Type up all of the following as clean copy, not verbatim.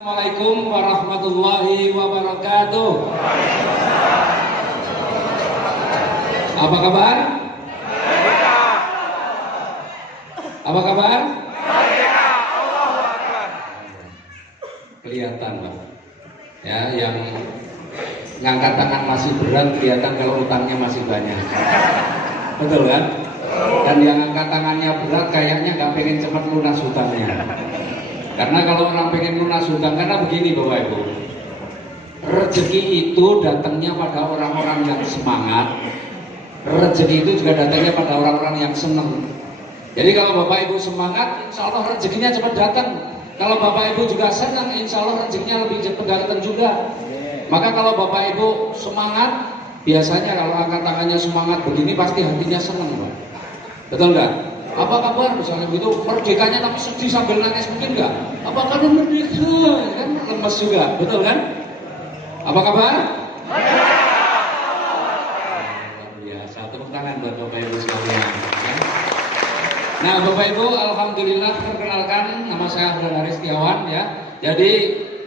Assalamualaikum warahmatullahi wabarakatuh. Apa kabar? Apa kabar? Kelihatan Pak. Ya, yang ngangkat tangan masih berat kelihatan kalau utangnya masih banyak. Betul kan? Dan yang ngangkat tangannya berat kayaknya nggak pengen cepat lunas hutangnya. Karena kalau orang pengen lunas hutang, karena begini Bapak Ibu, rezeki itu datangnya pada orang-orang yang semangat, rezeki itu juga datangnya pada orang-orang yang senang. Jadi kalau Bapak Ibu semangat, insya Allah rezekinya cepat datang. Kalau Bapak Ibu juga senang, insya Allah rezekinya lebih cepat datang juga. Maka kalau Bapak Ibu semangat, biasanya kalau angkat tangannya semangat begini pasti hatinya senang Pak. Betul nggak? Apa kabar misalnya begitu, merdekanya tapi sedih sambil nangis mungkin nggak? Apa kabar merdeka? Kan lemes juga, betul kan? Apa kabar? Biasa, tepuk tangan buat Bapak Ibu sekalian. Ya. Nah Bapak Ibu, alhamdulillah perkenalkan nama saya Abdul Haris Setiawan ya. Jadi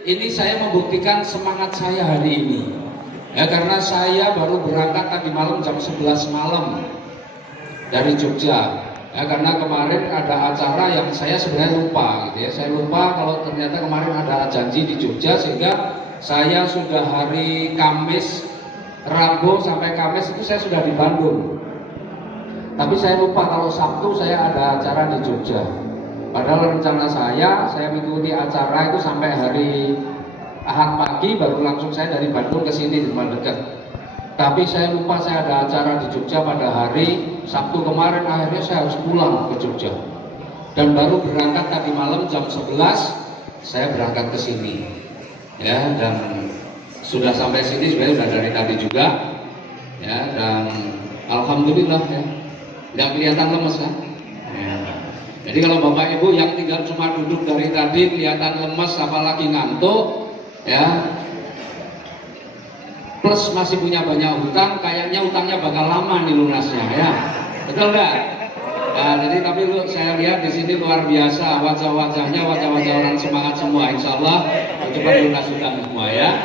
ini saya membuktikan semangat saya hari ini. Ya karena saya baru berangkat tadi malam jam 11 malam dari Jogja. Ya, karena kemarin ada acara yang saya sebenarnya lupa gitu ya. Saya lupa kalau ternyata kemarin ada janji di Jogja, sehingga saya sudah hari Kamis, Rabu sampai Kamis itu saya sudah di Bandung. Tapi saya lupa kalau Sabtu saya ada acara di Jogja. Padahal rencana saya mengikuti acara itu sampai hari Ahad pagi, baru langsung saya dari Bandung ke sini di tempat dekat. Tapi saya lupa saya ada acara di Jogja pada hari Sabtu kemarin, akhirnya saya harus pulang ke Jogja. Dan baru berangkat tadi malam jam 11 saya berangkat ke sini. Ya, dan sudah sampai sini sebenarnya sudah dari tadi juga. Ya, dan alhamdulillah ya. Nggak kelihatan lemes kan? Ya. Jadi kalau Bapak Ibu yang tinggal cuma duduk dari tadi kelihatan lemes apalagi ngantuk, ya. Plus masih punya banyak hutang, kayaknya hutangnya bakal lama nih lunasnya ya. Betul nggak? Nah, jadi tapi saya lihat di sini luar biasa wajah-wajahnya, wajah-wajah orang semangat semua. Insya Allah cepat lunas hutang semua ya.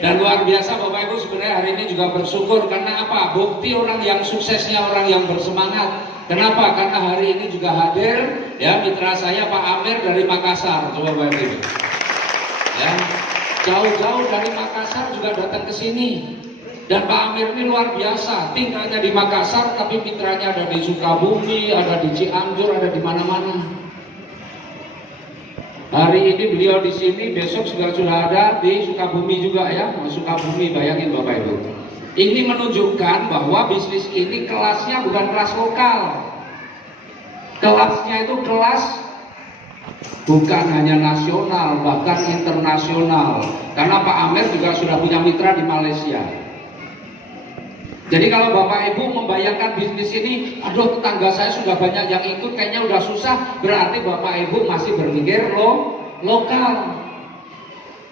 Dan luar biasa Bapak Ibu, sebenarnya hari ini juga bersyukur karena apa? Bukti orang yang suksesnya orang yang bersemangat. Kenapa? Karena hari ini juga hadir ya mitra saya Pak Amir dari Makassar. Coba Bapak Ibu. Ya. Jauh-jauh dari Makassar juga datang ke sini. Dan Pak Amir ini luar biasa, tinggalnya di Makassar tapi mitranya ada di Sukabumi, ada di Cianjur, ada di mana-mana. Hari ini beliau di sini, besok juga sudah ada di Sukabumi juga ya. Sukabumi, bayangin Bapak Ibu. Ini menunjukkan bahwa bisnis ini kelasnya bukan kelas lokal. Kelasnya itu kelas bukan hanya nasional, bahkan internasional. Karena Pak Amir juga sudah punya mitra di Malaysia. Jadi kalau Bapak Ibu membayangkan bisnis ini, aduh tetangga saya sudah banyak yang ikut, kayaknya udah susah, berarti Bapak Ibu masih berpikir lokal.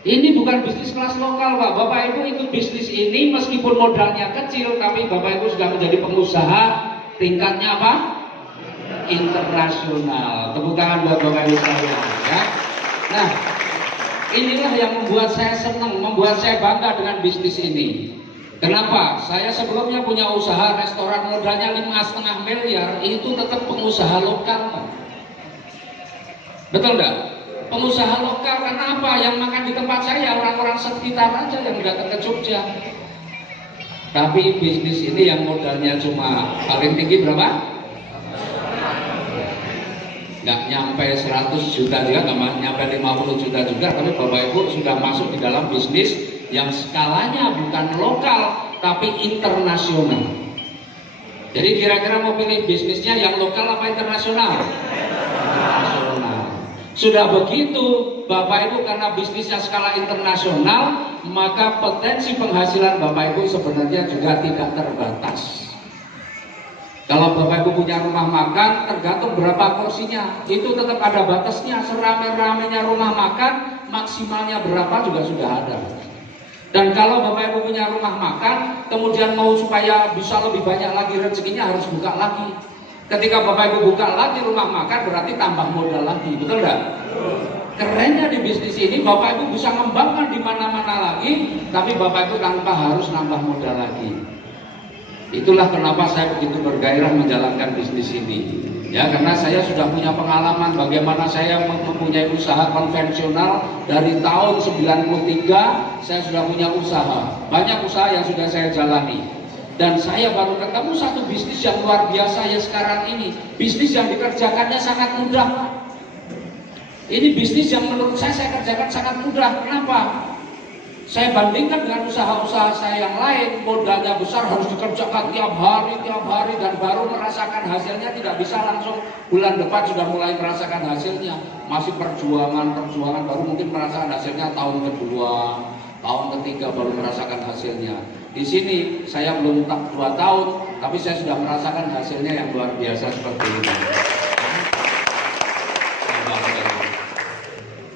Ini bukan bisnis kelas lokal Pak. Bapak Ibu ikut bisnis ini meskipun modalnya kecil, tapi Bapak Ibu sudah menjadi pengusaha tingkatnya apa? Internasional. Tepuk tangan buat Bapak Ibu sekalian ya. Nah, inilah yang membuat saya senang, membuat saya bangga dengan bisnis ini. Kenapa? Saya sebelumnya punya usaha restoran modalnya 5,5 miliar, itu tetap pengusaha lokal. Betul enggak? Pengusaha lokal, karena apa? Yang makan di tempat saya orang-orang sekitar aja yang datang ke Jogja. Tapi bisnis ini yang modalnya cuma paling tinggi berapa? Nggak nyampe 100 juta juga, nggak nyampe 50 juta juga, tapi Bapak Ibu sudah masuk di dalam bisnis yang skalanya bukan lokal tapi internasional. Jadi kira-kira mau pilih bisnisnya yang lokal apa internasional? Internasional. Sudah begitu Bapak Ibu, karena bisnisnya skala internasional, maka potensi penghasilan Bapak Ibu sebenarnya juga tidak terbatas. Kalau Bapak Ibu punya rumah makan, tergantung berapa porsinya, itu tetap ada batasnya. Serame-ramenya rumah makan, maksimalnya berapa juga sudah ada. Dan kalau Bapak Ibu punya rumah makan, kemudian mau supaya bisa lebih banyak lagi rezekinya, harus buka lagi. Ketika Bapak Ibu buka lagi rumah makan, berarti tambah modal lagi, betul nggak? kerennya di bisnis ini Bapak Ibu bisa ngembangkan di mana-mana lagi, tapi Bapak Ibu tanpa harus nambah modal lagi. Itulah kenapa saya begitu bergairah menjalankan bisnis ini. Ya, karena saya sudah punya pengalaman bagaimana saya mempunyai usaha konvensional dari tahun 93, saya sudah punya usaha. Banyak usaha yang sudah saya jalani. Dan saya baru ketemu satu bisnis yang luar biasa ya sekarang ini. Bisnis yang dikerjakannya sangat mudah. Ini bisnis yang menurut saya kerjakan sangat mudah. Kenapa? Saya bandingkan dengan usaha-usaha saya yang lain, modalnya besar, harus dikerjakan tiap hari, dan baru merasakan hasilnya tidak bisa langsung bulan depan sudah mulai merasakan hasilnya. Masih perjuangan, baru mungkin merasakan hasilnya tahun kedua, tahun ketiga baru merasakan hasilnya. Di sini saya belum 2 tahun, tapi saya sudah merasakan hasilnya yang luar biasa seperti ini.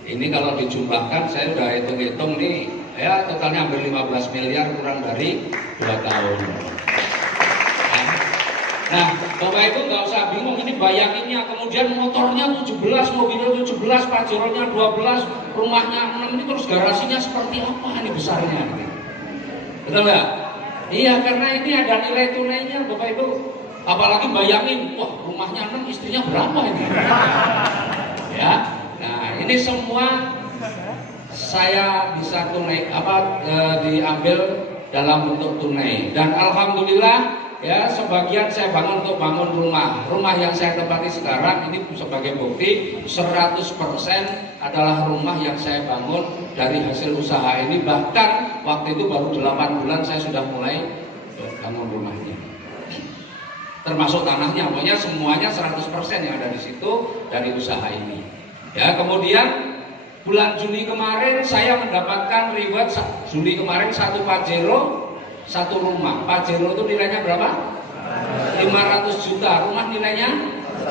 Ini kalau dijumlahkan, saya udah hitung-hitung nih, ya totalnya hampir 15 miliar kurang dari 2 tahun. Nah, Bapak Ibu nggak usah bingung, ini bayanginnya, kemudian motornya 17, mobilnya 17, Pajeronya 12, rumahnya 6, ini terus garasinya seperti apa ini besarnya? Betul nggak? Iya, karena ini ada nilai tunainya Bapak Ibu. Apalagi bayangin, wah rumahnya 6, istrinya berapa ini? Ya. Nah, ini semua saya bisa tunai diambil dalam bentuk tunai, dan alhamdulillah ya sebagian saya bangun untuk bangun rumah yang saya tempati sekarang ini sebagai bukti 100% adalah rumah yang saya bangun dari hasil usaha ini. Bahkan waktu itu baru 8 bulan saya sudah mulai bangun rumahnya, termasuk tanahnya, pokoknya semuanya 100% yang ada di situ dari usaha ini. Ya, kemudian bulan Juli kemarin saya mendapatkan reward Juli kemarin 1 Pajero 1 rumah. Pajero itu nilainya berapa? 500 juta. Rumah nilainya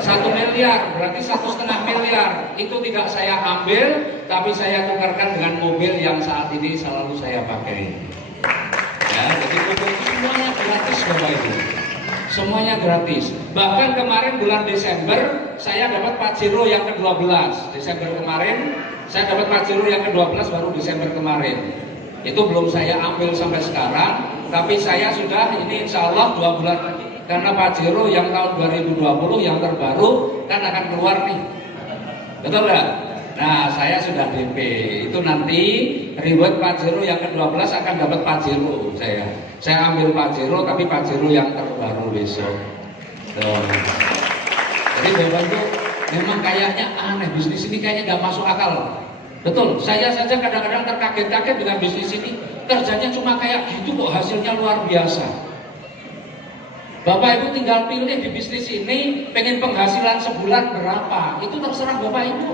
1 miliar, berarti 1,5 miliar. Itu tidak saya ambil, tapi saya tukarkan dengan mobil yang saat ini selalu saya pakai. Ya, jadi mobil itu semuanya gratis Bapak Ibu. Semuanya gratis. Bahkan kemarin bulan Desember saya dapat Pajero yang ke-12. Desember kemarin saya dapat Pajero yang ke-12 baru Desember kemarin. Itu belum saya ambil sampai sekarang, tapi saya sudah ini insya Allah 2 bulan lagi. Karena Pajero yang tahun 2020 yang terbaru kan akan keluar nih. Betul nggak? Nah, saya sudah DP. Itu nanti reward Pajero yang ke-12 akan dapat Pajero saya. Saya ambil Pajero, tapi Pajero yang terbaru besok. Tuh. Jadi Bapak Ibu, memang kayaknya aneh, bisnis ini kayaknya nggak masuk akal. Betul, saya saja kadang-kadang terkaget-kaget dengan bisnis ini. Kerjanya cuma kayak gitu kok, hasilnya luar biasa. Bapak Ibu tinggal pilih di bisnis ini, pengen penghasilan sebulan berapa, itu terserah Bapak Ibu.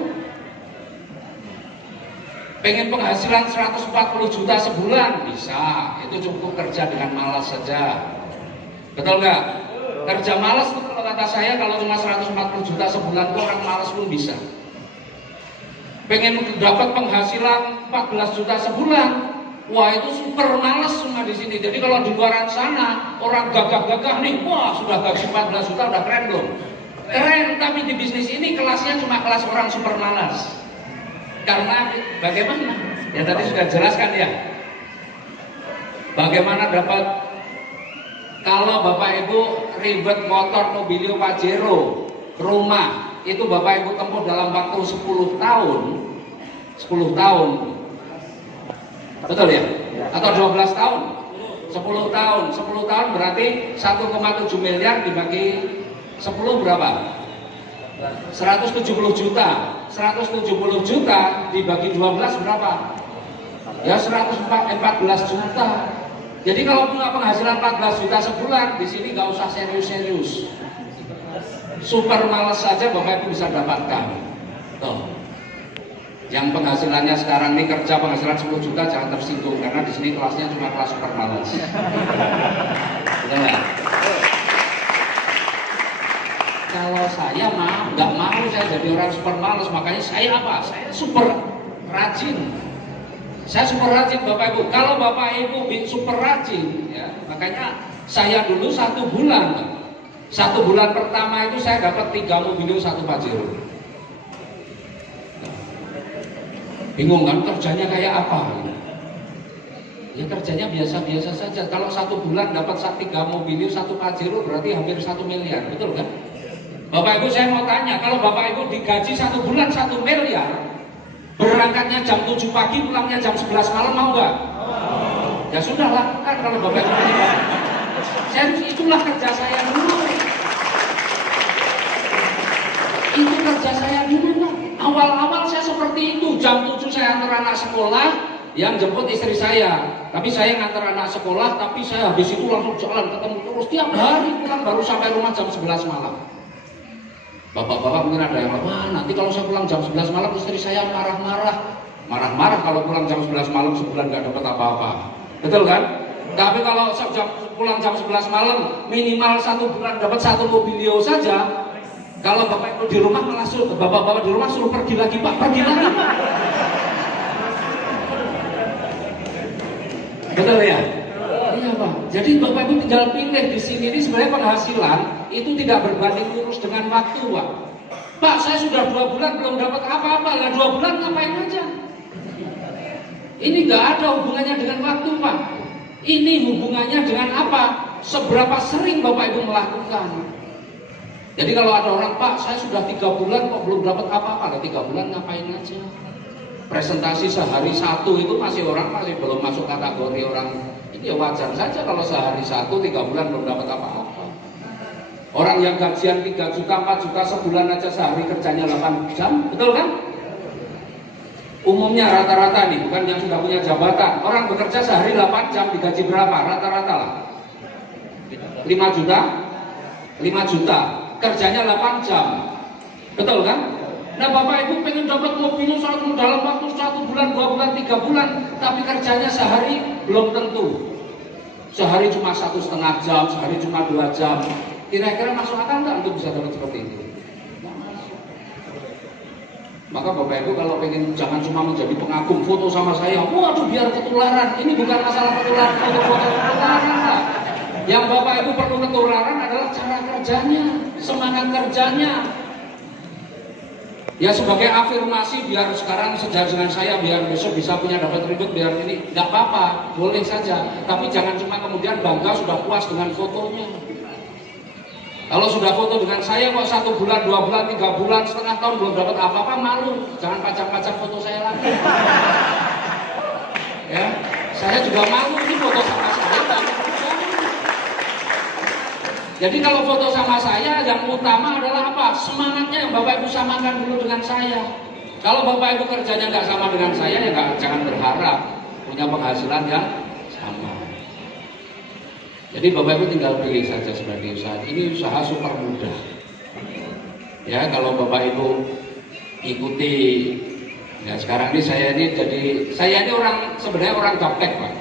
Pengen penghasilan 140 juta sebulan, bisa. Itu cukup kerja dengan malas saja. Betul nggak? Kerja malas itu kalau kata saya, kalau cuma 140 juta sebulan itu orang malas pun bisa. Pengen dapat penghasilan 14 juta sebulan, wah itu super malas semua di sini. Jadi kalau di luar sana orang gagah-gagah nih, wah sudah gaji 14 juta udah keren belum? Keren, tapi di bisnis ini kelasnya cuma kelas orang super malas. Karena bagaimana? Ya tadi sudah jelaskan ya. Bagaimana dapat, kalau Bapak Ibu ribet motor mobilio Pajero, rumah, itu Bapak Ibu tempuh dalam waktu 10 tahun. 10 tahun. Betul ya? Atau 12 tahun? 10 tahun. 10 tahun berarti 1,7 miliar dibagi 10 berapa? 170 juta. 170 juta dibagi 12 berapa? Ya 114 juta. Jadi kalau punya penghasilan 14 juta sebulan, di sini nggak usah serius-serius. Super malas saja Bapak Ibu bisa dapatkan. Tuh. Yang penghasilannya sekarang ini kerja penghasilan 10 juta jangan tersinggung, karena di sini kelasnya cuma kelas super malas. Betul nggak? Kalau saya nggak mau saya jadi orang super malas, makanya saya apa? Saya super rajin. Saya super rajin Bapak Ibu. Kalau Bapak Ibu super rajin, ya, makanya saya dulu 1 bulan. 1 bulan pertama itu saya dapat 3 mobil 1 Pajero. Bingung kan kerjanya kayak apa? Ya kerjanya biasa-biasa saja. Kalau 1 bulan dapat 3 mobil, 1 Pajero berarti hampir 1 miliar, betul kan? Bapak Ibu saya mau tanya, kalau Bapak Ibu digaji 1 bulan 1 miliar, berangkatnya jam 7 pagi, pulangnya jam 11 malam, mau nggak? Ya sudah lakukan kalau Bapak Ibu digaji. Serius, itulah kerja saya dulu. Itu kerja saya dulu, Pak. Awal-awal saya seperti itu. Jam 7 saya antar anak sekolah, yang jemput istri saya. Tapi saya ngantar anak sekolah, tapi saya habis itu langsung jalan ketemu terus. Tiap hari pulang baru sampai rumah jam 11 malam. Bapak-bapak mungkin ada yang wah nanti kalau saya pulang jam 11 malam istri saya marah-marah. Marah-marah kalau pulang jam 11 malam sebulan nggak dapat apa-apa. Betul kan? Tapi kalau pulang jam 11 malam minimal 1 bulan dapat 1 mobilio saja. Kalau Bapak Ibu di rumah malah suruh bapak-bapak di rumah suruh pergi lagi Pak, pergi lagi Pak. Betul ya? Iya Pak. Jadi Bapak Ibu tinggal pilih di sini ini sebenarnya penghasilan itu tidak berbanding lurus dengan waktu Pak. Pak saya sudah 2 bulan belum dapat apa-apa, lah 2 bulan ngapain aja? Ini nggak ada hubungannya dengan waktu Pak. Ini hubungannya dengan apa? Seberapa sering Bapak Ibu melakukan. Jadi kalau ada orang Pak saya sudah 3 bulan kok belum dapat apa-apa, lah 3 bulan ngapain aja? Presentasi sehari 1 itu masih belum masuk kategori orang ini ya wajar saja kalau sehari 1 3 bulan belum dapat apa-apa. Orang yang gajian 3 juta 4 juta sebulan aja sehari kerjanya 8 jam, betul kan? Umumnya rata-rata nih, bukan yang sudah punya jabatan. Orang bekerja sehari 8 jam digaji berapa? Rata-rata lah 5 juta 5 juta kerjanya 8 jam, betul kan? Nah Bapak Ibu pengen dapat mobil dalam waktu 1 bulan, 2 bulan, 3 bulan, tapi kerjanya sehari belum tentu. Sehari cuma 1,5 jam, sehari cuma 2 jam. Kira-kira masuk akal nggak untuk bisa dapat seperti itu? Maka Bapak Ibu kalau pengen jangan cuma menjadi pengagum foto sama saya, waduh biar ketularan. Ini bukan masalah ketularan, foto-foto ketularan Pak. Yang Bapak Ibu perlu ketularan adalah cara kerjanya, semangat kerjanya. Ya sebagai afirmasi biar sekarang sejajar dengan saya, biar besok bisa punya dapat ribut, biar ini nggak apa-apa, boleh saja. Tapi jangan cuma kemudian bangga sudah puas dengan fotonya. Kalau sudah foto dengan saya kok 1 bulan, 2 bulan, 3 bulan, setengah tahun belum dapat apa-apa, malu. Jangan pajang-pajang foto saya lagi. Ya, saya juga malu ini foto sama saya. Jadi kalau foto sama saya yang utama adalah apa? Semangatnya yang Bapak Ibu samakan dulu dengan saya. Kalau Bapak Ibu kerjanya nggak sama dengan saya ya jangan berharap punya penghasilan yang sama. Jadi Bapak Ibu tinggal pilih saja sebagai usaha. Ini usaha super mudah. Ya kalau Bapak Ibu ikuti. Ya sekarang ini saya ini orang sebenarnya orang gaptek Pak.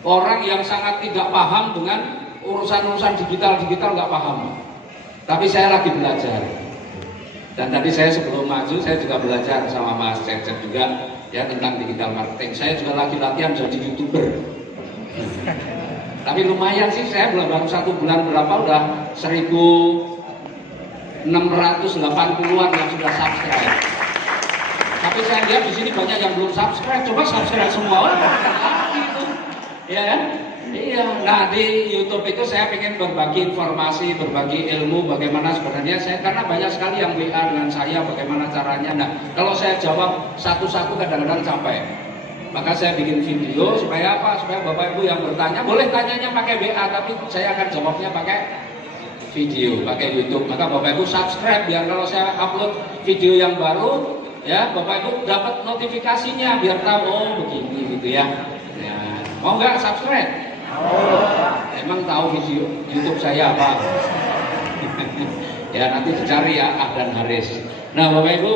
Orang yang sangat tidak paham dengan urusan digital nggak paham, tapi saya lagi belajar. Dan tadi saya sebelum maju saya juga belajar sama Mas Cecep juga ya tentang digital marketing. Saya juga lagi latihan jadi YouTuber. Tapi lumayan sih, saya baru 1 bulan berapa udah 1.680-an yang sudah subscribe. Tapi saya lihat di sini banyak yang belum subscribe. Coba subscribe semua. Gitu. Ya kan? Iya, nah di YouTube itu saya ingin berbagi informasi, berbagi ilmu bagaimana sebenarnya saya, karena banyak sekali yang WA dengan saya bagaimana caranya. Nah, kalau saya jawab satu-satu kadang-kadang capek. Maka saya bikin video supaya apa? Supaya Bapak Ibu yang bertanya boleh tanyanya pakai WA, tapi saya akan jawabnya pakai video, pakai YouTube. Maka Bapak Ibu subscribe biar kalau saya upload video yang baru, ya Bapak Ibu dapat notifikasinya biar tahu oh begini gitu ya. Ya, mau nggak subscribe? Emang tahu video YouTube saya apa? Ya nanti dicari ya Ahdan Haris. Nah Bapak Ibu,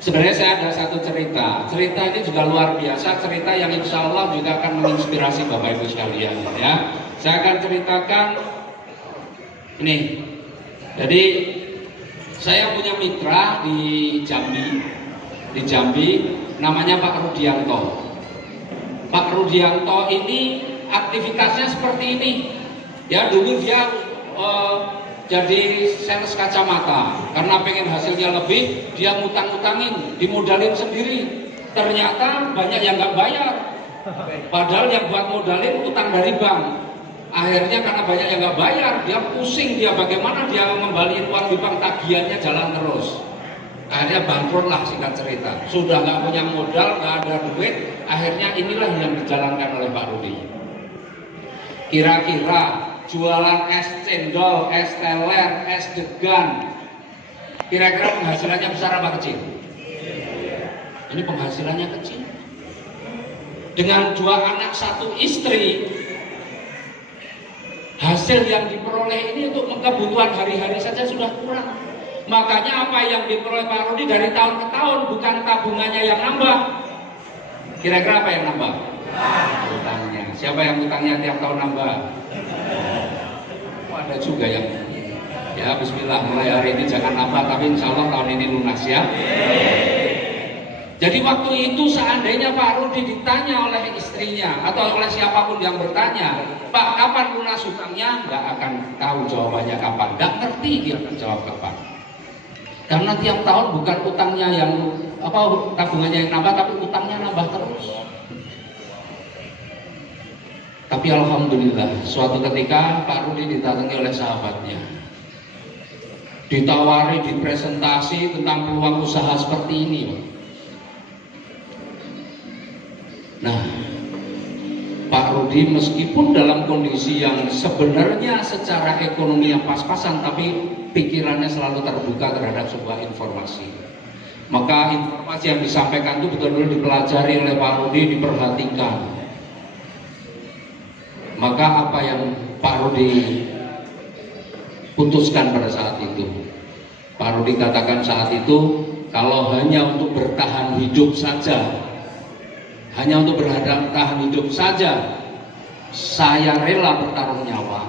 sebenarnya saya ada satu cerita. Cerita ini juga luar biasa, cerita yang insya Allah juga akan menginspirasi Bapak Ibu sekalian ya. Saya akan ceritakan ini. Jadi saya punya mitra di Jambi, namanya Pak Rudianto. Pak Rudianto ini aktivitasnya seperti ini. Ya dulu dia jadi sales kacamata. Karena pengen hasilnya lebih, dia ngutang-ngutangin, dimodalin sendiri. Ternyata banyak yang nggak bayar. Padahal yang buat modalin utang dari bank. Akhirnya karena banyak yang nggak bayar, dia pusing, dia bagaimana dia ngembaliin uang di bank, tagihannya jalan terus. Akhirnya bangkrut lah singkat cerita. Sudah nggak punya modal, nggak ada duit. Akhirnya inilah yang dijalankan oleh Pak Rudi. Kira-kira jualan es cendol, es teler, es degan, kira-kira penghasilannya besar apa kecil? Ini penghasilannya kecil. Dengan 2 anak 1 istri, hasil yang diperoleh ini untuk kebutuhan hari-hari saja sudah kurang. Makanya apa yang diperoleh Pak Rudi dari tahun ke tahun bukan tabungannya yang nambah. Kira-kira apa yang nambah? Utangnya. Siapa yang utangnya tiap tahun nambah? Oh, ada juga yang ya bismillah mulai hari ini jangan nambah, tapi insya Allah tahun ini lunas ya. Jadi waktu itu seandainya Pak Rudi ditanya oleh istrinya atau oleh siapapun yang bertanya, Pak kapan lunas hutangnya? Nggak akan tahu jawabannya kapan, nggak ngerti dia akan jawab kapan. Karena tiap tahun bukan utangnya yang tabungannya yang nambah, tapi utangnya nambah terus. Tapi alhamdulillah suatu ketika Pak Rudi didatangi oleh sahabatnya, ditawari, dipresentasi tentang peluang usaha seperti ini, Pak. Nah, Pak Rudi meskipun dalam kondisi yang sebenarnya secara ekonomi yang pas-pasan, tapi pikirannya selalu terbuka terhadap sebuah informasi. Maka informasi yang disampaikan itu betul-betul dipelajari oleh Pak Rudi, diperhatikan. Maka apa yang Pak Rudi putuskan pada saat itu, Pak Rudi katakan saat itu, kalau hanya untuk bertahan hidup saja, hanya untuk bertahan hidup saja, saya rela bertaruh nyawa.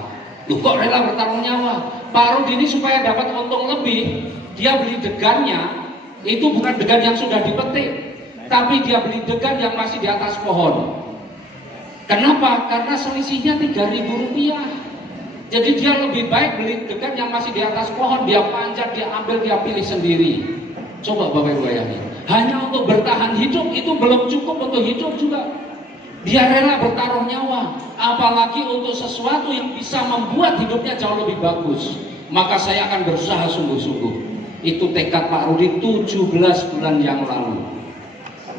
Loh kok rela bertaruh nyawa? Pak Rudi ini supaya dapat untung lebih, dia beli degannya, itu bukan degan yang sudah dipetik, tapi dia beli degan yang masih di atas pohon. Kenapa? Karena selisihnya Rp3.000. Jadi dia lebih baik beli degan yang masih di atas pohon, dia panjat, dia ambil, dia pilih sendiri. Coba Bapak Ibu bayangin, hanya untuk bertahan hidup itu belum cukup untuk hidup juga. Dia rela bertaruh nyawa, apalagi untuk sesuatu yang bisa membuat hidupnya jauh lebih bagus. Maka saya akan berusaha sungguh-sungguh. Itu tekad Pak Rudi 17 bulan yang lalu.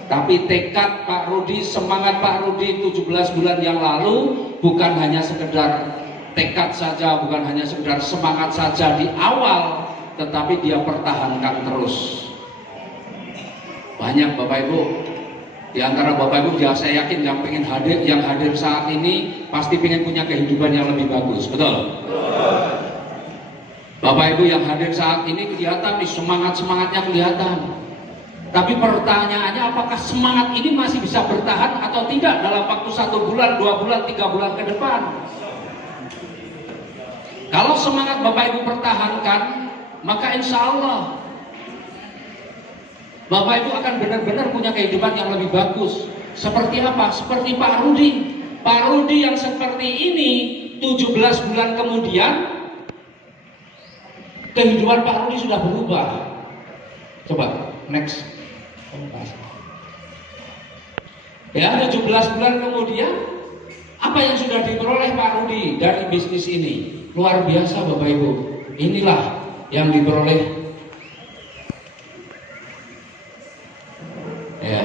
Tapi tekad Pak Rudi, semangat Pak Rudi 17 bulan yang lalu bukan hanya sekedar tekad saja, bukan hanya sekedar semangat saja di awal, tetapi dia pertahankan terus. Banyak Bapak Ibu, di antara Bapak Ibu yang saya yakin yang pengen hadir, yang hadir saat ini pasti pengen punya kehidupan yang lebih bagus, betul? Bapak Ibu yang hadir saat ini kelihatan nih semangatnya kelihatan. Tapi pertanyaannya, apakah semangat ini masih bisa bertahan atau tidak dalam waktu 1 bulan, 2 bulan, 3 bulan ke depan? Kalau semangat Bapak Ibu pertahankan, maka insya Allah Bapak Ibu akan benar-benar punya kehidupan yang lebih bagus. Seperti apa? Seperti Pak Rudi. Pak Rudi yang seperti ini 17 bulan kemudian kehidupan Pak Rudi sudah berubah. Coba next. Ya, 17 bulan kemudian apa yang sudah diperoleh Pak Rudi dari bisnis ini? Luar biasa Bapak Ibu. Inilah yang diperoleh. Ya.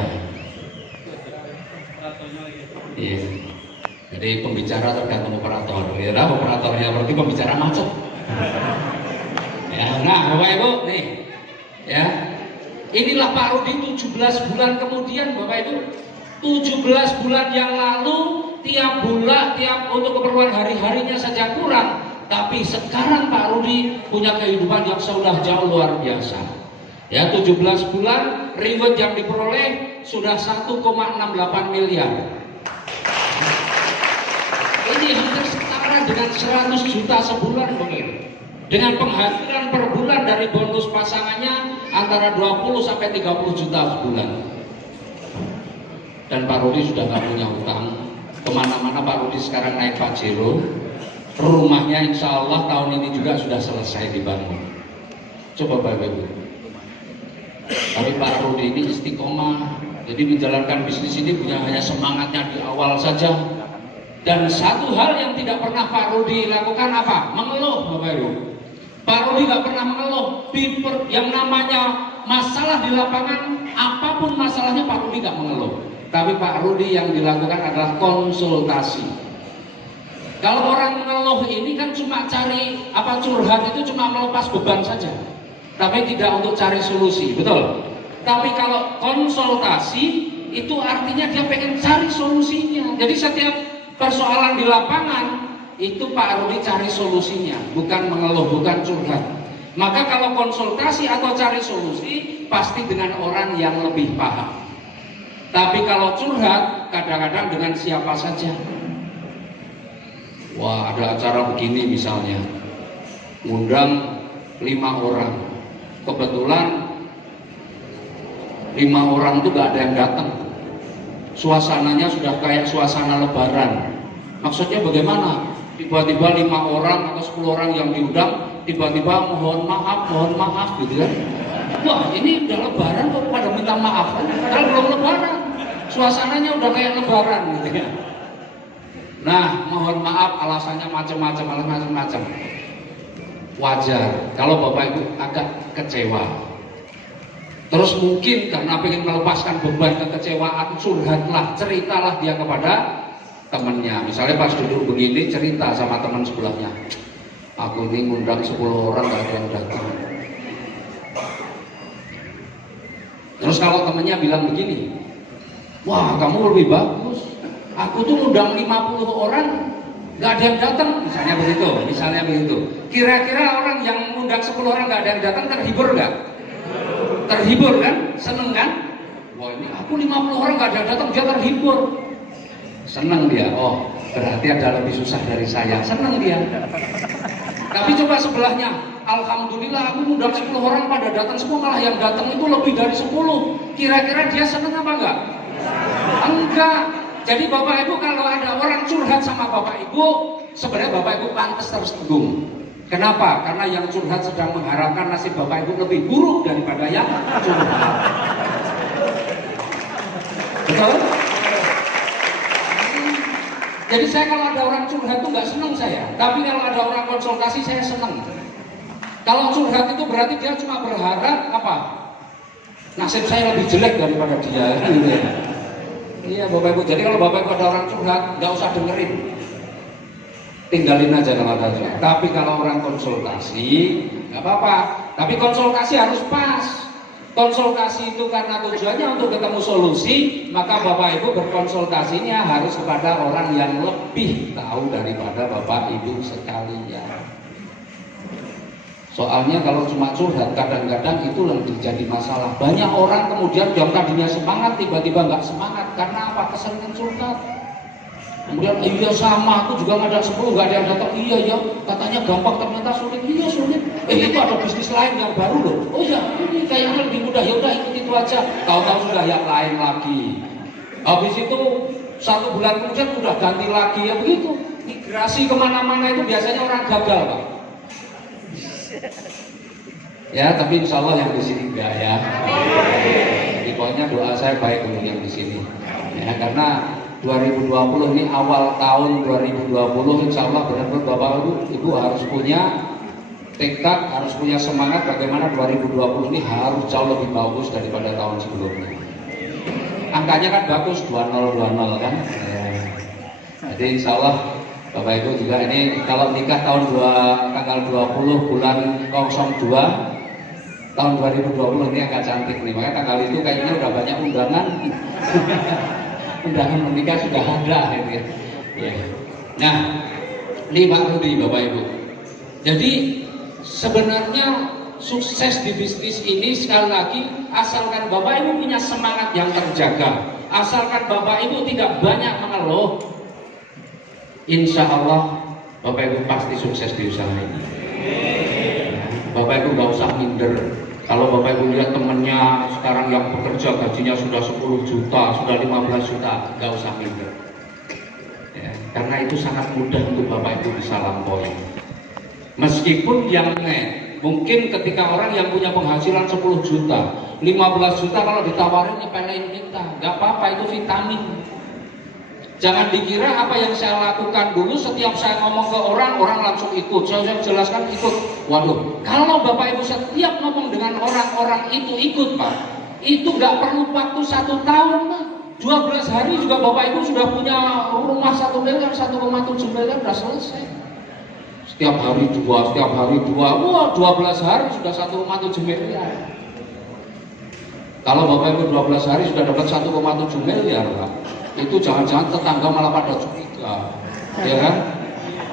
Iya. Jadi pembicara tergantung operator. Ya, operatornya berarti pembicara macet. Ya, nah Bapak Ibu nih. Ya. Inilah Pak Rudi 17 bulan kemudian Bapak Ibu. 17 bulan yang lalu tiap bulan, untuk keperluan hari-harinya saja kurang. Tapi sekarang Pak Rudi punya kehidupan yang sudah jauh luar biasa. Ya, 17 bulan reward yang diperoleh sudah 1,68 miliar. Ini hampir setara dengan 100 juta sebulan mungkin. Dengan penghasilan per bulan dari bonus pasangannya antara 20 sampai 30 juta sebulan. Dan Pak Rudi sudah nggak punya utang. Kemana-mana Pak Rudi sekarang naik Pajero. Rumahnya insya Allah tahun ini juga sudah selesai dibangun. Coba Bapak Ibu. Tapi Pak Rudi ini istiqomah Jadi menjalankan bisnis ini punya hanya semangatnya di awal saja. Dan satu hal yang tidak pernah Pak Rudi lakukan apa? Mengeluh, Bapak Ibu. Pak Rudi nggak pernah mengeluh. Yang namanya masalah di lapangan, apapun masalahnya Pak Rudi nggak mengeluh. Tapi Pak Rudi yang dilakukan adalah konsultasi. Kalau orang mengeluh ini kan cuma cari curhat, itu cuma melepas beban saja. Tapi tidak untuk cari solusi, betul? Tapi kalau konsultasi itu artinya dia pengen cari solusinya. Jadi setiap persoalan di lapangan itu Pak Rudi cari solusinya, bukan mengeluh, bukan curhat. Maka kalau konsultasi atau cari solusi pasti dengan orang yang lebih paham. Tapi kalau curhat kadang-kadang dengan siapa saja. Wah, ada acara begini misalnya, ngundang 5 orang. Kebetulan 5 orang itu gak ada yang datang. Suasananya sudah kayak suasana lebaran. Maksudnya bagaimana? Tiba-tiba 5 orang atau 10 orang yang diundang, tiba-tiba mohon maaf gitu kan. Wah, ini udah lebaran kok pada minta maaf. Kalau belum lebaran, suasananya udah kayak lebaran gitu ya. Nah, mohon maaf alasannya macam-macam. Wajar kalau Bapak Ibu agak kecewa. Terus mungkin karena ingin melepaskan beban kekecewaan, curhatlah, ceritalah dia kepada temannya. Misalnya pas duduk begini cerita sama teman sebelahnya, aku ini ngundang 10 orang gak ada yang datang. Terus kalau temannya bilang begini, wah kamu lebih bagus, aku tuh ngundang 50 orang gak ada yang datang, misalnya begitu. Kira-kira orang yang ngundang 10 orang gak ada yang datang terhibur gak? Terhibur kan? Seneng kan? Wah ini aku 50 orang gak ada yang datang, dia terhibur. Seneng dia, oh berarti ada lebih susah dari saya, seneng dia. Tapi coba sebelahnya, alhamdulillah aku ngundang 10 orang pada datang semua, malah yang datang itu lebih dari 10. Kira-kira dia seneng apa enggak? Enggak. Jadi Bapak Ibu kalau ada orang curhat sama Bapak Ibu, sebenarnya Bapak Ibu pantas tersinggung. Kenapa? Karena yang curhat sedang mengharapkan nasib Bapak Ibu lebih buruk daripada yang curhat. Betul? Jadi saya kalau ada orang curhat itu nggak senang saya. Tapi kalau ada orang konsultasi saya senang. Kalau curhat itu berarti dia cuma berharap apa? Nasib saya lebih jelek daripada dia. Iya Bapak Ibu. Jadi kalau Bapak Ibu ada orang curhat, nggak usah dengerin. Tinggalin aja kalau ada. Tapi kalau orang konsultasi, nggak apa-apa. Tapi konsultasi harus pas. Konsultasi itu karena tujuannya untuk ketemu solusi, maka Bapak Ibu berkonsultasinya harus kepada orang yang lebih tahu daripada Bapak Ibu sekalian. Soalnya kalau cuma curhat kadang-kadang itu yang jadi masalah. Banyak orang kemudian yang tadinya semangat tiba-tiba nggak semangat karena apa? Keseringan curhat. Kemudian iya sama, aku juga ngajak 10 nggak ada yang datang. Iya ya, katanya gampang ternyata sulit. Iya sulit. Itu ada bisnis lain yang baru loh. Oh ya, ini kayaknya lebih mudah. Ya udah ikut itu aja. Tahu-tahu sudah yang lain lagi. Habis itu 1 bulan kemudian udah ganti lagi ya begitu. Migrasi kemana-mana itu biasanya orang gagal Pak. Ya, tapi insya Allah yang di sini enggak ya. Jadi pokoknya doa saya baik untuk yang di sini. Ya, karena 2020 ini awal tahun 2020 insya Allah benar-benar Bapak Ibu harus punya tekad, harus punya semangat bagaimana 2020 ini harus jauh lebih bagus daripada tahun sebelumnya. Angkanya kan bagus 2020 kan. Jadi insya Allah Bapak Ibu juga ini kalau nikah tanggal 20 bulan 02 tahun 2020 ini agak cantik nih. Makanya tanggal itu kayaknya udah banyak undangan. Undangan menikah sudah ada gitu ya. Nah, ini Pak Rudi Bapak Ibu. Jadi sebenarnya sukses di bisnis ini sekali lagi asalkan Bapak Ibu punya semangat yang terjaga, asalkan Bapak Ibu tidak banyak mengeluh, insya Allah Bapak Ibu pasti sukses di usaha ini. Bapak Ibu nggak usah minder. Kalau Bapak Ibu lihat temennya sekarang yang bekerja gajinya sudah 10 juta, sudah 15 juta, nggak usah minder. Ya, karena itu sangat mudah untuk Bapak Ibu bisa lampaui. Meskipun yang mungkin ketika orang yang punya penghasilan 10 juta, 15 juta kalau ditawarin nyepelein kita, nggak apa-apa, itu vitamin. Jangan dikira apa yang saya lakukan dulu setiap saya ngomong ke orang, orang langsung ikut. Saya jelaskan ikut. Waduh, kalau Bapak Ibu setiap ngomong dengan orang itu ikut Pak, itu nggak perlu waktu 1 tahun Pak. 12 hari juga Bapak Ibu sudah punya rumah 1 miliar, 1,7 miliar sudah selesai. Setiap hari dua, wah 12 hari sudah 1,7 miliar. Kalau Bapak Ibu 12 hari sudah dapat 1,7 miliar Pak, itu jangan-jangan tetangga malah pada curiga, ya kan?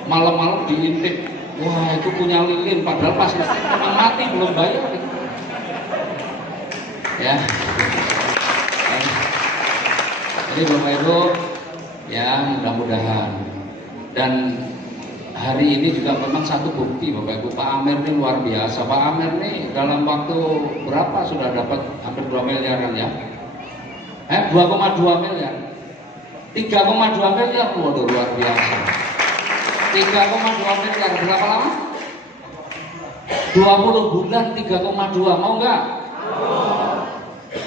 Malam-malam diintip, wah itu punya lilin, padahal pas mati belum bayar. Ya. Jadi Bapak Ibu, ya mudah-mudahan. Dan hari ini juga memang satu bukti Bapak Ibu, Pak Amer ini luar biasa. Pak Amer ini dalam waktu berapa sudah dapat hampir 2 miliaran ya? 2,2 miliar. 3,2 miliar, waduh luar biasa. 3,2 miliar berapa lama? 20 bulan 3,2, mau nggak?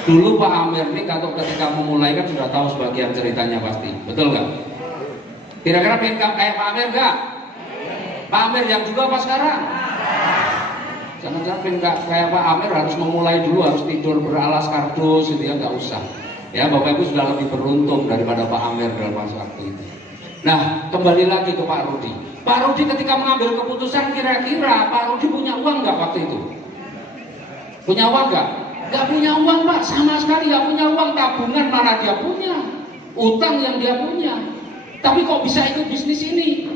Dulu Pak Amir ini kalau ketika memulai kan sudah tahu sebagian ceritanya pasti, betul nggak? Kira-kira pengen kayak Pak Amir nggak? Pak Amir yang juga apa sekarang? Jangan-jangan pengen kayak Pak Amir harus memulai dulu, harus tidur beralas kardus gitu ya, nggak usah. Ya Bapak Ibu sudah lebih beruntung daripada Pak Amir dalam masa waktu itu. Nah kembali lagi ke Pak Rudi. Pak Rudi ketika mengambil keputusan, kira-kira Pak Rudi punya uang nggak waktu itu? Punya uang nggak? Nggak punya uang Pak, sama sekali nggak punya uang. Tabungan mana dia punya, utang yang dia punya. Tapi kok bisa ikut bisnis ini?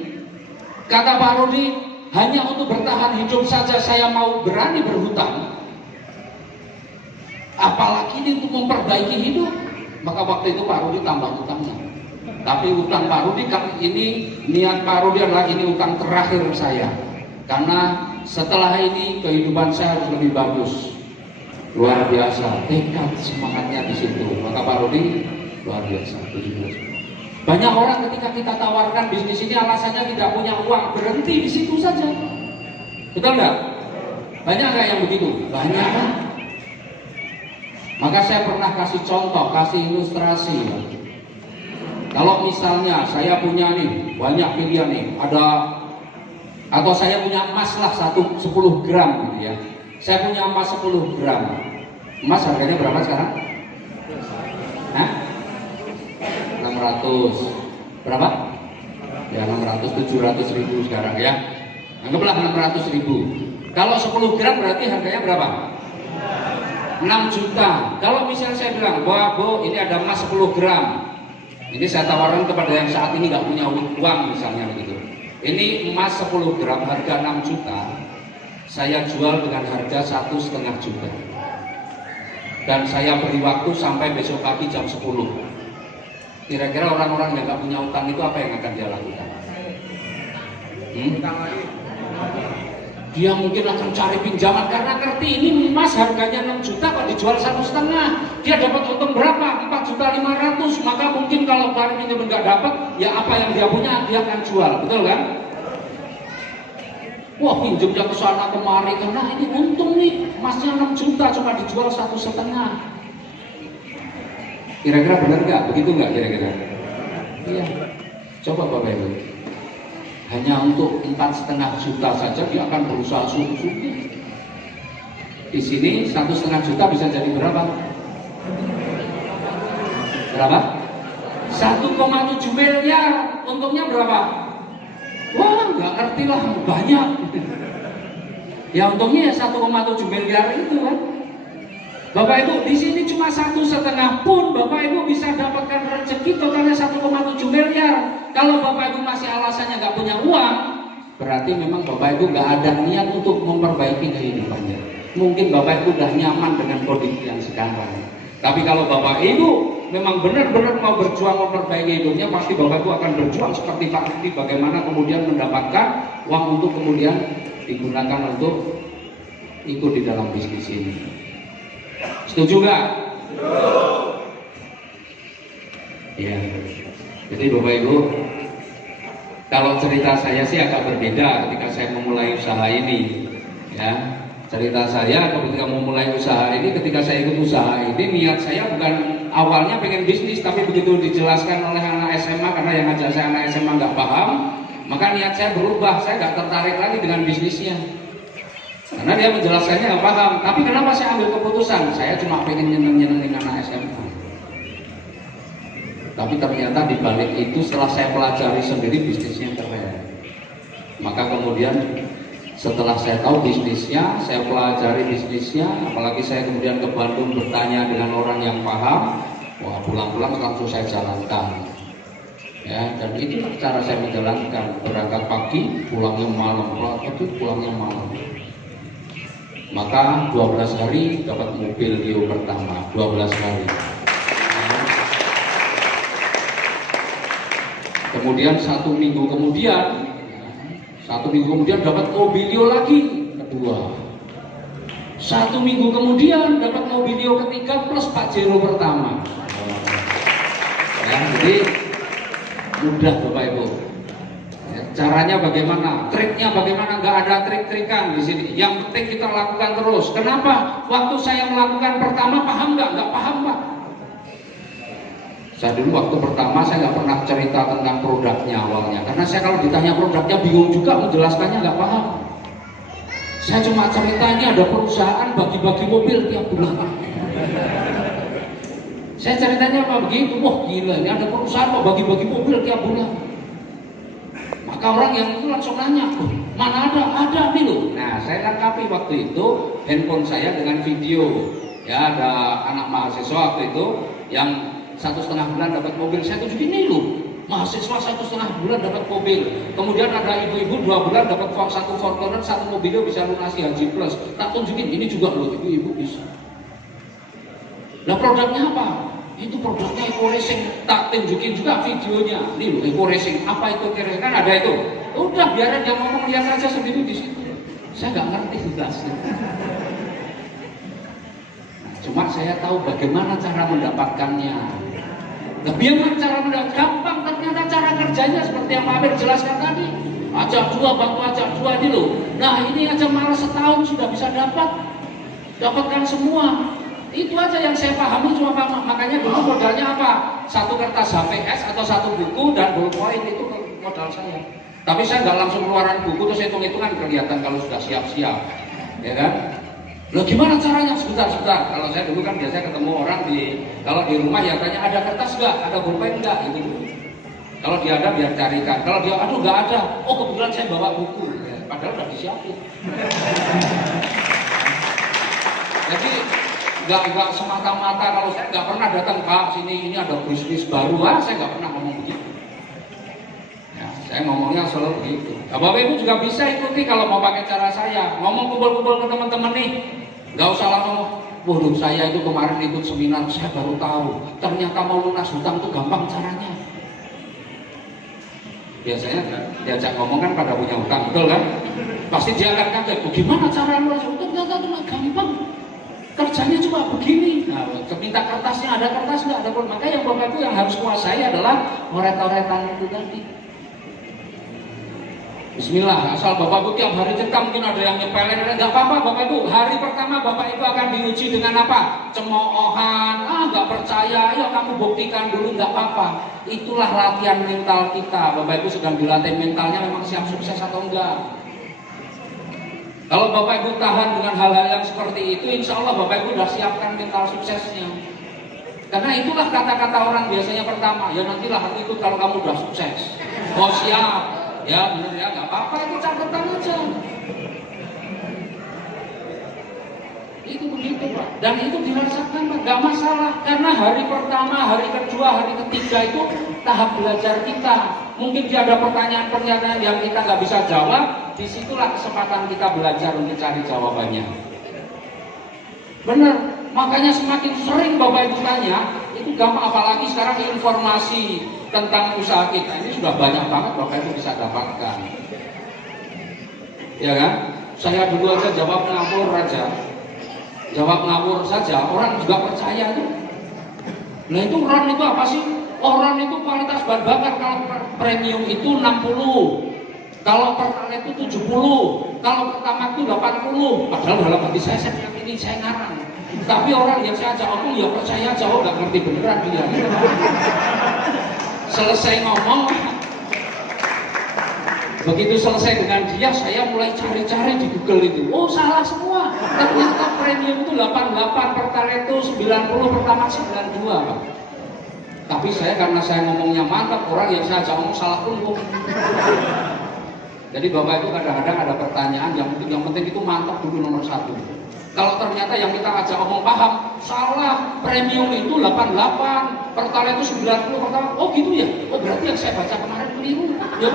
Kata Pak Rudi, hanya untuk bertahan hidup saja saya mau berani berhutang, apalagi ini untuk memperbaiki hidup. Maka waktu itu Pak Rudi tambah utangnya. Tapi utang Pak Rudi kali ini, niat Pak Rudi adalah ini utang terakhir saya, karena setelah ini kehidupan saya harus lebih bagus. Luar biasa, tekad semangatnya di situ. Maka Pak Rudi luar biasa. Banyak orang ketika kita tawarkan bisnis ini alasannya tidak punya uang, berhenti di situ saja. Betul nggak? Banyak nggak yang begitu? Banyak kan? Maka saya pernah kasih contoh, kasih ilustrasi. Kalau misalnya saya punya nih banyak pilihan nih, atau saya punya emas lah 10 gram gitu ya. Saya punya emas 10 gram. Emas harganya berapa sekarang? Hah? 600. Berapa? Ya 600, 700 ribu sekarang ya. Anggaplah 600 ribu. Kalau 10 gram berarti harganya berapa? 6 juta. Kalau misalnya saya bilang, wah Bu, ini ada emas 10 gram. Ini saya tawarkan kepada yang saat ini nggak punya uang misalnya begitu. Ini emas 10 gram harga 6 juta. Saya jual dengan harga 1,5 juta. Dan saya beri waktu sampai besok pagi jam 10. Kira-kira orang-orang yang nggak punya utang itu apa yang akan dia lakukan? Dia mungkin akan cari pinjaman karena ngerti ini emas harganya 6 juta kok dijual 1,5. Dia dapat untung berapa? 4.500.000. Maka mungkin kalau cari pinjaman nggak dapat, ya apa yang dia punya dia akan jual, betul kan? Wah pinjamnya ke sana kemari karena ini untung nih, emasnya 6 juta cuma dijual 1,5. Kira-kira benar nggak? Begitu nggak kira-kira? Iya. Coba Bapak Ibu. Hanya untuk 4,5 juta saja dia akan berusaha sungguh-sungguh. Di sini 1,5 juta bisa jadi berapa? Berapa? 1,7 miliar. Untungnya berapa? Wah nggak ngerti lah, banyak. Ya untungnya ya 1,7 miliar itu kan. Bapak Ibu di sini cuma 1,5 pun Bapak Ibu bisa dapatkan rezeki totalnya 1,7 miliar. Kalau Bapak Ibu masih alasannya nggak punya uang, berarti memang Bapak Ibu nggak ada niat untuk memperbaiki kehidupannya. Mungkin Bapak Ibu udah nyaman dengan kondisi yang sekarang. Tapi kalau Bapak Ibu memang benar-benar mau berjuang memperbaiki hidupnya, pasti Bapak Ibu akan berjuang seperti Pak Rudi, bagaimana kemudian mendapatkan uang untuk kemudian digunakan untuk ikut di dalam bisnis ini. Setuju nggak? Ya. Jadi Bapak Ibu, kalau cerita saya sih agak berbeda ketika saya memulai usaha ini, ya. cerita saya ketika mau mulai usaha ini, ketika saya ikut usaha ini, niat saya bukan awalnya pengen bisnis, tapi begitu dijelaskan oleh anak SMA, karena yang ngajak saya anak SMA nggak paham, maka niat saya berubah, saya nggak tertarik lagi dengan bisnisnya, karena dia menjelaskannya nggak paham. Tapi kenapa saya ambil keputusan? Saya cuma pengen nyenengin anak SMA. Tapi ternyata di balik itu setelah saya pelajari sendiri bisnisnya keren. Maka kemudian setelah saya tahu bisnisnya, saya pelajari bisnisnya, apalagi saya kemudian ke Bandung bertanya dengan orang yang paham, wah pulang-pulang langsung saya jalankan. Ya, dan itulah cara saya menjalankan, berangkat pagi, pulangnya malam, berangkat pagi, pulangnya malam. Maka 12 hari dapat mobil Dio pertama, 12 hari. Kemudian 1 minggu kemudian dapat mobilio lagi kedua. 1 minggu kemudian dapat mobilio ketiga plus Pajero pertama. Ya, jadi mudah Bapak Ibu. Ya, caranya bagaimana? Triknya bagaimana? Nggak ada trik-trikan di sini. Yang penting kita lakukan terus. Kenapa? Waktu saya melakukan pertama paham nggak? Nggak paham Pak. Saya dulu waktu pertama saya nggak pernah cerita tentang produknya awalnya, karena saya kalau ditanya produknya bingung juga, menjelaskannya nggak paham. Saya cuma cerita ini ada perusahaan bagi-bagi mobil tiap bulan. Saya ceritanya apa begitu, wah gila ini ada perusahaan kok bagi-bagi mobil tiap bulan. Maka orang yang itu langsung nanya, mana ada nih loh. Nah saya lengkapi waktu itu handphone saya dengan video. Ya ada anak mahasiswa waktu itu yang 1,5 bulan dapat mobil, saya tunjukin ini loh, mahasiswa 1,5 bulan dapat mobil. Kemudian ada ibu-ibu 2 bulan dapat uang 1 Fortuner, 1 mobilnya bisa lunasi Haji Plus. Tak tunjukin ini juga loh, ibu-ibu bisa. Nah produknya apa? Itu produknya Eco Racing. Tak tunjukin juga videonya. Ini loh Eco Racing. Apa itu Eco Racing? Kan ada itu. Udah biarin yang ngomong lihat aja sendiri di situ. Saya nggak ngerti jelasnya. Cuma saya tahu bagaimana cara mendapatkannya. Nah, biar cara mendapatkan gampang, ternyata cara kerjanya seperti yang Pak Amir jelaskan tadi. Ajak dua, bantu ajak dua ini loh. Nah ini aja malah setahun sudah bisa dapatkan semua. Itu aja yang saya pahami cuma Pak. Makanya dulu modalnya apa? 1 kertas HVS atau 1 buku dan ballpoint itu modal saya. Tapi saya nggak langsung keluaran buku terus hitung-hitungan kelihatan kalau sudah siap-siap, ya kan? Loh gimana caranya? Sebentar. Kalau saya dulu kan biasanya ketemu orang kalau di rumah ya tanya ada kertas nggak, ada pulpen nggak, gitu. Kalau dia ada biar carikan. Kalau dia aduh nggak ada, oh kebetulan saya bawa buku, ya, padahal udah disiapin. Jadi nggak semata-mata kalau saya nggak pernah datang Pak sini ini ada bisnis baru, saya nggak pernah ngomong begitu. Ya, saya ngomongnya selalu begitu. Nah, Bapak Ibu juga bisa ikuti kalau mau pakai cara saya. Ngomong kumpul-kumpul ke teman-teman nih. Nggak usah langsung, waduh saya itu kemarin ikut seminar, saya baru tahu. Ternyata mau lunas hutang itu gampang caranya. Biasanya diajak ngomong kan pada punya hutang, betul kan? Pasti dia akan kaget, gimana cara lunas hutang? Ternyata itu gampang. Kerjanya cuma begini. Nah, minta kertasnya, ada kertas nggak? Ada pun. Maka yang Bapak Ibu yang harus kuasai adalah oret-oretan itu tadi. Bismillah, asal Bapak Ibu tiap hari cekam, mungkin ada yang nyepelin, nggak apa-apa Bapak Ibu. Hari pertama Bapak Ibu akan diuji dengan apa? Cemoohan, nggak percaya, ya kamu buktikan dulu, nggak apa-apa. Itulah latihan mental kita. Bapak Ibu sedang dilatih mentalnya memang siap sukses atau enggak. Kalau Bapak Ibu tahan dengan hal-hal yang seperti itu, insya Allah Bapak Ibu sudah siapkan mental suksesnya. Karena itulah kata-kata orang biasanya pertama, ya nantilah hari itu kalau kamu sudah sukses. Oh siap. Ya benar ya, nggak apa-apa itu catatan aja. Itu begitu Pak, dan itu dirasakan Pak, nggak masalah. Karena hari pertama, hari kedua, hari ketiga itu tahap belajar kita. Mungkin dia ada pertanyaan-pertanyaan yang kita nggak bisa jawab, disitulah kesempatan kita belajar untuk cari jawabannya. Benar, makanya semakin sering Bapak Ibu tanya, itu gampang. Apalagi sekarang informasi tentang usaha kita ini sudah banyak banget Bapak Ibu bisa dapatkan. Ya kan? Saya dulu aja jawab ngawur saja, orang juga percaya tuh. Nah itu RON itu apa sih? Oh RON itu kualitas bahan bakar, kalau premium itu 60. Kalau Pertalite itu 70, kalau Pertamax itu 80. Padahal dalam hati saya ini saya ngarang. Tapi orang yang saya ajak ngomong ya percaya aja, oh nggak ngerti beneran dia. Selesai ngomong, begitu selesai dengan dia, saya mulai cari-cari di Google itu. Oh salah semua. Ternyata premium itu 88, Pertalite itu 90, Pertamax 92, Pak. Tapi saya karena saya ngomongnya mantap, orang yang saya ajak ngomong salah pun. Jadi Bapak itu kadang-kadang ada pertanyaan yang penting itu mantap dulu nomor 1. Kalau ternyata yang kita ajak ngomong paham, salah, premium itu 88, Pertalite itu 90, Pertamax. Oh gitu ya? Oh berarti yang saya baca kemarin keliru. Ya,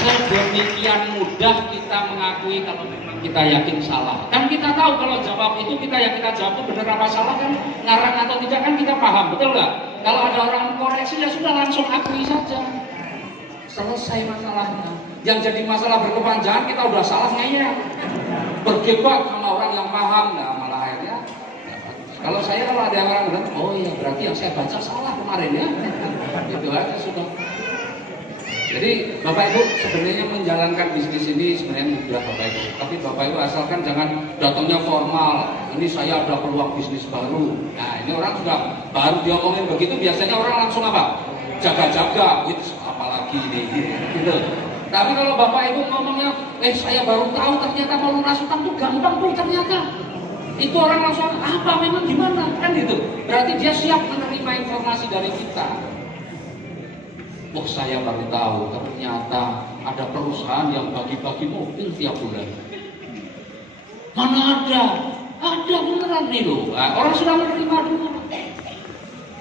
sedemikian mudah kita mengakui kalau memang kita yakin salah. Kan kita tahu kalau jawab itu yang kita jawab itu benar apa salah kan, ngarang atau tidak kan kita paham, betul nggak? Kalau ada orang koreksi ya sudah langsung akui saja. Selesai masalahnya. Yang jadi masalah berkepanjangan kita udah salah ngeyel. Berdebat sama orang yang paham, nah malah akhirnya. Kalau ada yang orang bilang, oh iya berarti yang saya baca salah kemarin ya. Itu aja sudah. Jadi Bapak Ibu sebenarnya menjalankan bisnis ini sebenarnya mudah Bapak Ibu. Tapi Bapak Ibu asalkan jangan datangnya formal. Ini saya ada peluang bisnis baru. Nah ini orang sudah baru diomongin begitu biasanya orang langsung apa? Jaga-jaga. Itu apalagi ini gitu. Tapi kalau Bapak Ibu ngomongnya, saya baru tahu ternyata kalau lunas utang itu gampang tuh ternyata. Itu orang langsung apa memang gimana kan gitu. Berarti dia siap menerima informasi dari kita. Oh saya baru tahu ternyata ada perusahaan yang bagi-bagi mobil tiap bulan. Mana ada? Ada beneran nih loh. Nah, orang sudah menerima dulu.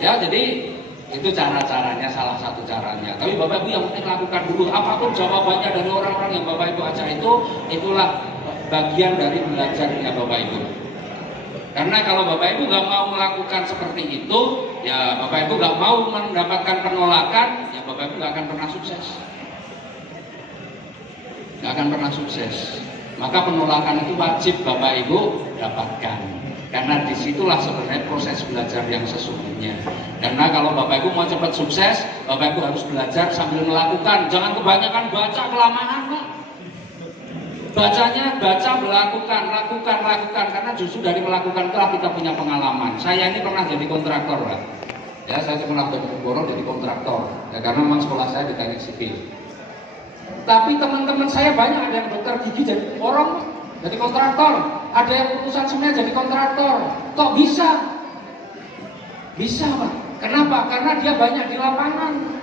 Ya jadi itu cara-caranya, salah satu caranya. Tapi Bapak Ibu yang penting lakukan dulu. Apapun jawabannya dari orang-orang yang Bapak Ibu ajak itulah bagian dari belajarnya Bapak Ibu. Karena kalau Bapak Ibu nggak mau melakukan seperti itu, ya Bapak Ibu nggak mau mendapatkan penolakan, ya Bapak Ibu nggak akan pernah sukses. Nggak akan pernah sukses. Maka penolakan itu wajib Bapak Ibu dapatkan. Karena disitulah sebenarnya proses belajar yang sesungguhnya. Karena kalau Bapak Ibu mau cepat sukses, Bapak Ibu harus belajar sambil melakukan. Jangan kebanyakan baca kelamaan, Pak. Bacanya, lakukan, karena justru dari melakukan itulah kita punya pengalaman. Saya ini pernah jadi kontraktor, Pak. Ya, saya pernah jadi kontraktor. Ya, karena memang sekolah saya di teknik sipil. Tapi teman-teman saya banyak ada yang dokter gigi jadi orang jadi kontraktor, ada yang lulusan semen jadi kontraktor. Kok bisa? Bisa, Pak. Kenapa? Karena dia banyak di lapangan.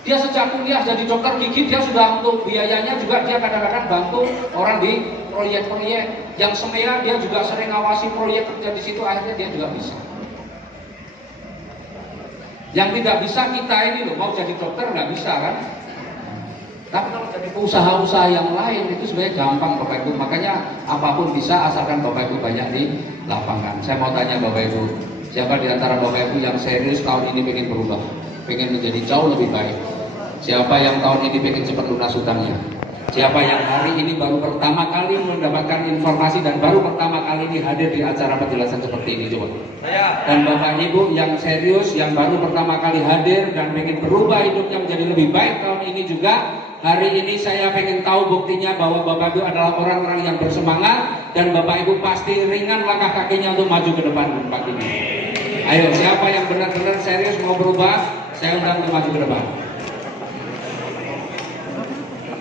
Dia sejak kuliah jadi dokter gigi, dia sudah untuk biayanya juga dia kadang-kadang bantu orang di proyek-proyek. Yang semea dia juga sering ngawasi proyek kerja di situ, akhirnya dia juga bisa. Yang tidak bisa kita ini loh, mau jadi dokter nggak bisa kan? Tapi kalau jadi usaha-usaha yang lain itu sebenarnya gampang Bapak Ibu. Makanya apapun bisa asalkan Bapak Ibu banyak di lapangan. Saya mau tanya Bapak Ibu, siapa di antara Bapak Ibu yang serius tahun ini pengen berubah? Pengen menjadi jauh lebih baik? Siapa yang tahun ini pengen cepat lunas hutangnya? Siapa yang hari ini baru pertama kali mendapatkan informasi dan baru pertama kali ini hadir di acara penjelasan seperti ini? Coba. Saya. Dan Bapak Ibu yang serius, yang baru pertama kali hadir dan pengen berubah hidupnya menjadi lebih baik tahun ini juga. Hari ini saya pengen tahu buktinya bahwa Bapak Ibu adalah orang-orang yang bersemangat dan Bapak Ibu pasti ringan langkah kakinya untuk maju ke depan pagi ini. Ayo, siapa yang benar-benar serius mau berubah, saya undang untuk maju ke depan.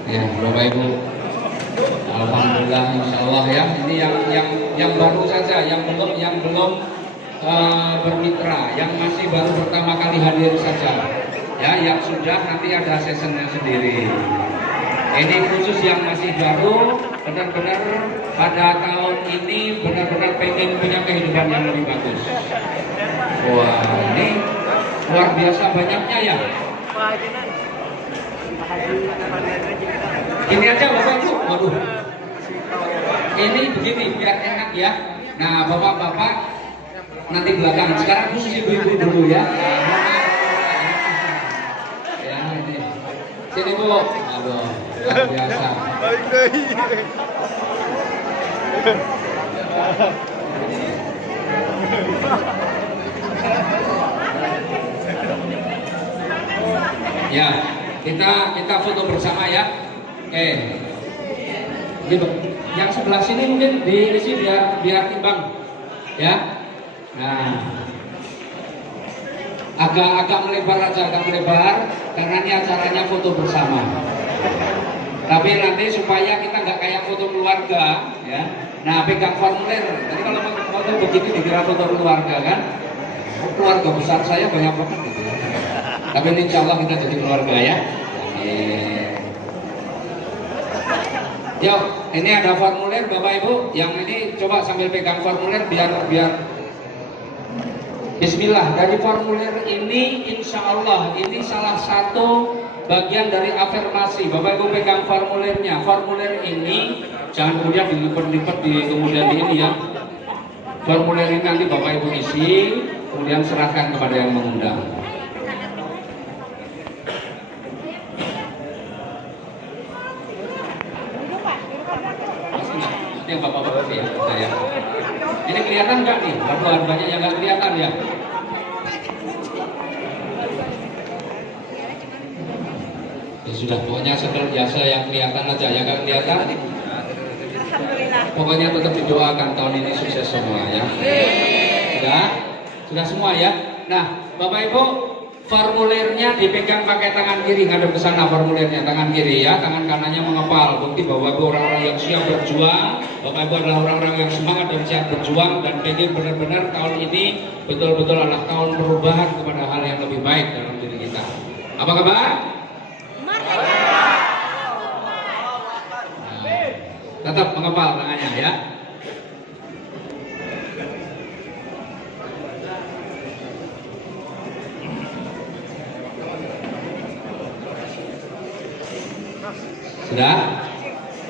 Ya, Bapak Ibu, alhamdulillah, insya Allah ya. Ini yang baru saja, yang belum bermitra, yang masih baru pertama kali hadir saja. Ya, yang sudah nanti ada sessionnya sendiri. Ini khusus yang masih baru, benar-benar pada tahun ini benar-benar pengen punya kehidupan yang lebih bagus. Wah, ini luar biasa banyaknya ya. Ini aja Bapak Ibu, waduh. Ini begini biar enak ya. Nah, Bapak-bapak nanti belakang. Sekarang khusus ibu-ibu dulu ya. Sini Bu, aduh, luar biasa. Baik. Ya, kita foto bersama ya. Oke. Yang sebelah sini mungkin diisi biar timbang. Ya. Nah. Agak melebar aja, agak melebar karena ini acaranya foto bersama. Tapi nanti supaya kita nggak kayak foto keluarga, ya. Nah, pegang formulir. Jadi kalau foto begini dikira foto keluarga kan? Keluarga besar saya banyak banget gitu. Tapi ini insya Allah kita jadi keluarga ya. Yuk, ini ada formulir Bapak Ibu. Yang ini coba sambil pegang formulir biar Bismillah. Dari formulir ini insya Allah ini salah satu bagian dari afirmasi. Bapak Ibu pegang formulirnya. Formulir ini jangan kemudian dilipat-lipat di kemudian ini ya. Formulir ini nanti Bapak Ibu isi, kemudian serahkan kepada yang mengundang. Ini yang Bapak-Bapak ya, saya. Ini kelihatan nggak nih? Waduh, banyak yang nggak kelihatan ya. Ya sudah, pokoknya seperti biasa yang kelihatan aja, yang nggak kelihatan. Pokoknya tetap didoakan tahun ini sukses semua ya. Sudah semua ya. Nah, Bapak Ibu, formulirnya dipegang pakai tangan kiri, ngadep ke sana formulirnya, tangan kiri ya, tangan kanannya mengepal. Bukti bahwa Bapak orang-orang yang siap berjuang, Bapak Ibu adalah orang-orang yang semangat dan siap berjuang dan pengen benar-benar tahun ini betul-betul adalah tahun perubahan kepada hal yang lebih baik dalam diri kita. Apa kabar? Nah, tetap mengepal tangannya ya. Sudah?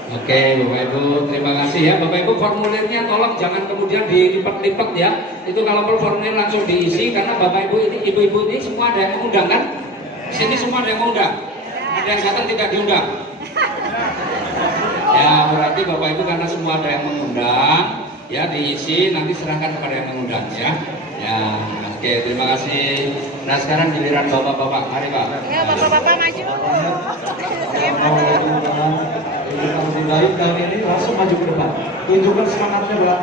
Oke Bapak Ibu, terima kasih ya. Bapak Ibu formulirnya tolong jangan kemudian dilipat-lipat ya. Itu kalau perlu formulir langsung diisi karena Bapak Ibu ini, ibu-ibu ini semua ada yang mengundang kan? Sini semua ada yang mengundang. Ada yang datang tidak diundang. Ya berarti Bapak Ibu karena semua ada yang mengundang, ya diisi nanti serahkan kepada yang mengundang ya. Ya, oke terima kasih. Nah sekarang giliran Bapak-Bapak, mari Pak. Ya Bapak-Bapak maju. Saya mau lebih baik tahun ini langsung maju ke depan. Tunjukkan semangatnya Pak.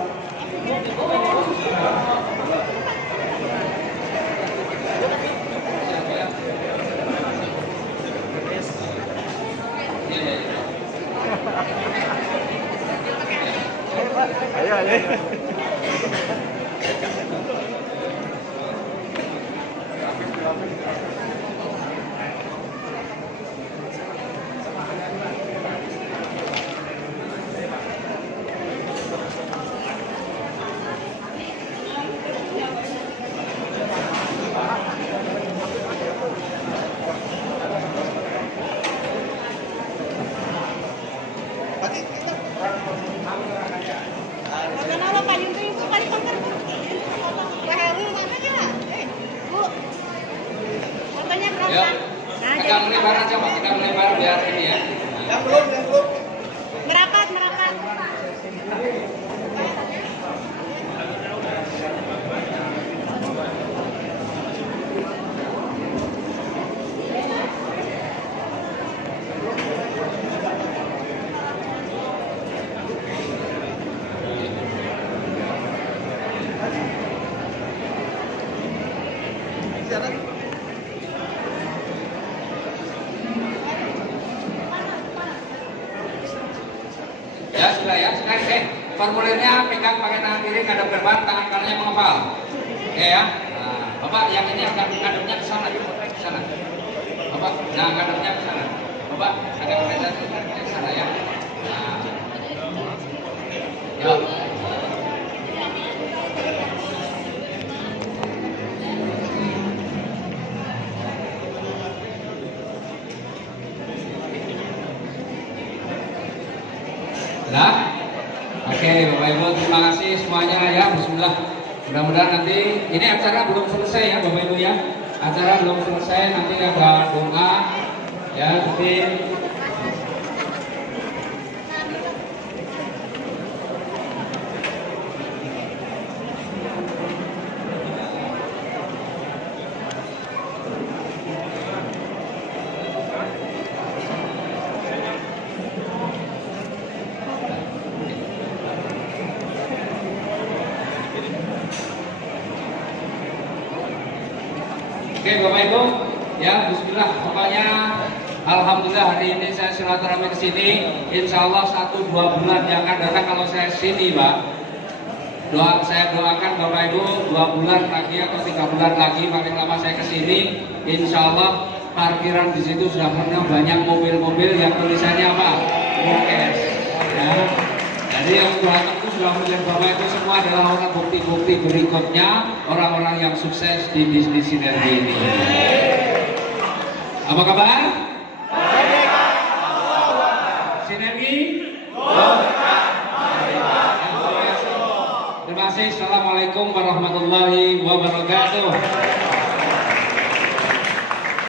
Ayo. Agak melebar aja Pak, kita melebar biar ini ya. Yang belum. merapat. Ya sudah ya, sekarang formulirnya pegang pakai tangan kiri, ngadep ke depan, tangan kanannya mengepal. Oke ya. Nah, Bapak yang ini akan ngadepnya ke sana, ke sana. Bapak, nah ngadepnya ke sana. Bapak agak ke sana ya. Nah. Yuk. Nah, oke Bapak Ibu terima kasih semuanya ya. Bismillah. Mudah-mudahan nanti ini acara belum selesai ya Bapak Ibu ya. Acara belum selesai, nanti ada doa ya. Tapi Oke Bapak Ibu, ya Bismillah. Pokoknya Alhamdulillah hari ini saya silaturahmi ke sini. Insya Allah 1-2 bulan yang akan datang kalau saya sini, Pak. Saya doakan Bapak Ibu 2 bulan lagi atau 3 bulan lagi paling lama saya ke sini. Insya Allah parkiran di situ sudah penuh, banyak mobil-mobil yang tulisannya apa? Mukes. Ya. Jadi yang datang itu sudah melihat Bapak Ibu semua adalah orang bukti-bukti berikutnya orang-orang yang sukses di bisnis sinergi ini. Apa kabar? Sinergi? Terima kasih. Assalamualaikum warahmatullahi wabarakatuh.